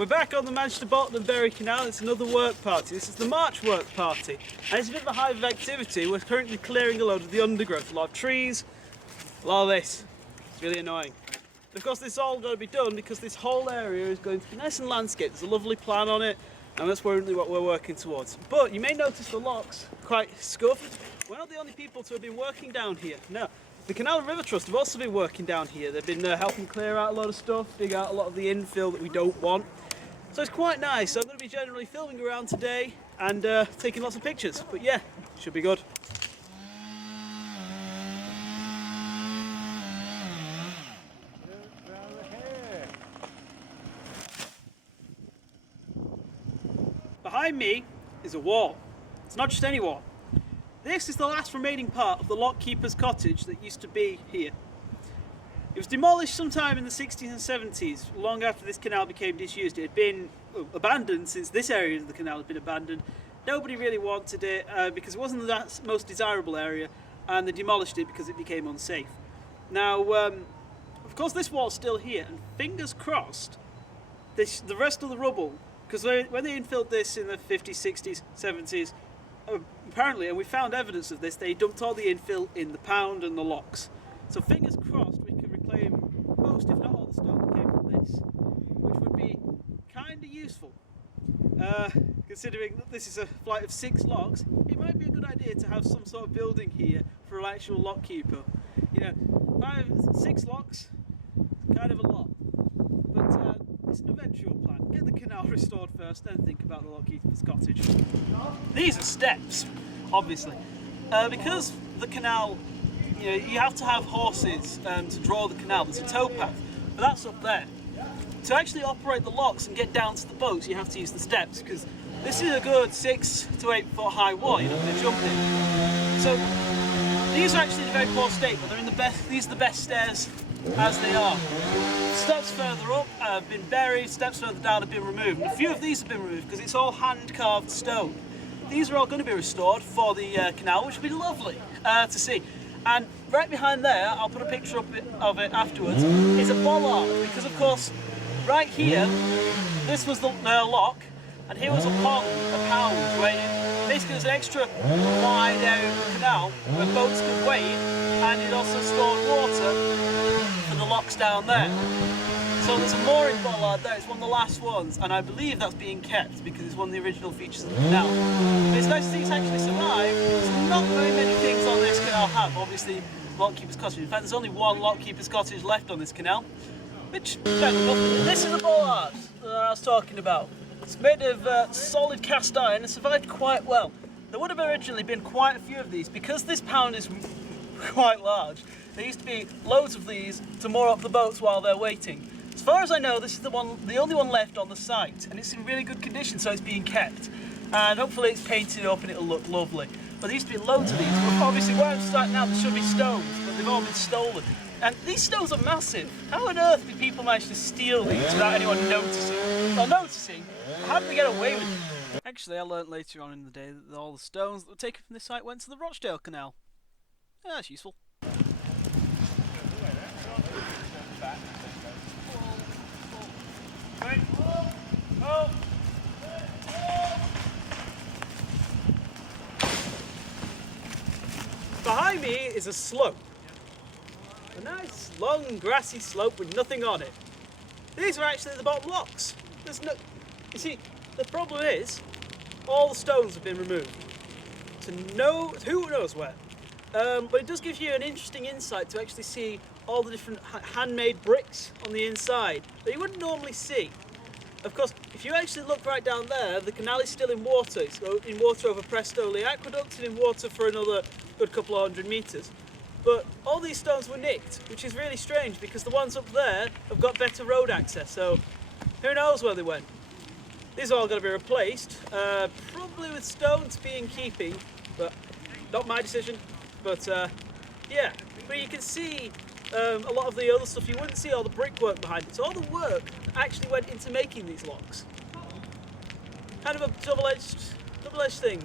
We're back on the Manchester Bolton and Bury Canal. It's another work party. This is the March work party, and it's a bit of a hive of activity. We're currently clearing a load of the undergrowth, a lot of trees, a lot of this. It's really annoying. But of course, this is all going to be done because this whole area is going to be nice and landscaped. There's a lovely plan on it, and that's really what we're working towards. But you may notice the locks are quite scuffed. We're not the only people to have been working down here. No. The Canal and River Trust have also been working down here. They've been helping clear out a lot of stuff, dig out a lot of the infill that we don't want. So it's quite nice. So I'm going to be generally filming around today and taking lots of pictures. But yeah, should be good. Behind me is a wall. It's not just any wall. This is the last remaining part of the lockkeeper's cottage that used to be here. It was demolished sometime in the 60s and 70s, long after this canal became disused. It had been abandoned since this area of the canal had been abandoned. Nobody really wanted it because it wasn't the most desirable area, and they demolished it because it became unsafe. Now, of course, this wall's still here, and fingers crossed, the rest of the rubble, because when they infilled this in the 50s, 60s, 70s, apparently, and we found evidence of this, they dumped all the infill in the pound and the locks. So fingers crossed we can reclaim most, if not all, the stone that came from this, which would be kind of useful. Considering that this is a flight of 6 locks, it might be a good idea to have some sort of building here for an actual lockkeeper. You know, 6 locks, kind of a lot. But it's an eventual plan. Get the canal restored first, then think about the lockkeeper's cottage. These are steps, obviously. Because the canal, you have to have horses to draw the canal. There's a towpath, but that's up there. To actually operate the locks and get down to the boats, you have to use the steps, because this is a good 6 to 8 foot high wall. You're not going to jump in. So these are actually in a very poor state, but they're in the best. These are the best stairs as they are. Steps further up have been buried. Steps further down have been removed. And a few of these have been removed because it's all hand carved stone. These are all going to be restored for the canal, which will be lovely to see. And right behind there, I'll put a picture up of it afterwards, is a bollard, because of course, right here, this was the lock, and here was a pond, a pound, where basically there's an extra wide area of the canal where boats could wade, and it also stored water for the locks down there. So there's a mooring bollard there, it's one of the last ones, and I believe that's being kept because it's one of the original features of the canal. But it's nice to see it's actually survived. There's not very many things on this canal have, obviously, lockkeeper's cottage. In fact, there's only one lockkeeper's cottage left on this canal, which, fair enough. This is a bollard that I was talking about. It's made of solid cast iron and survived quite well. There would have originally been quite a few of these, because this pound is quite large. There used to be loads of these to moor up the boats while they're waiting. As far as I know, this is the only one left on the site, and it's in really good condition, so it's being kept. And hopefully it's painted up and it'll look lovely. But there used to be loads of these. Well, obviously where I'm sat now, there should be stones, but they've all been stolen. And these stones are massive. How on earth did people manage to steal these without anyone noticing? Well, noticing, how did they get away with it? Actually, I learnt later on in the day that all the stones that were taken from this site went to the Rochdale Canal. Yeah, that's useful. Behind me is a slope. A nice, long, grassy slope with nothing on it. These are actually the bottom locks. There's no... You see, the problem is, all the stones have been removed. To know... who knows where. But it does give you an interesting insight to actually see all the different handmade bricks on the inside that you wouldn't normally see. Of course, if you actually look right down there, the canal is still in water. It's in water over Prestolee Aqueduct and in water for another good couple of 100 metres. But all these stones were nicked, which is really strange because the ones up there have got better road access, so who knows where they went. These are all going to be replaced, probably with stone to be in keeping, but not my decision. But yeah, but you can see a lot of the other stuff. You wouldn't see all the brickwork behind it. So all the work actually went into making these locks. Kind of a double-edged thing.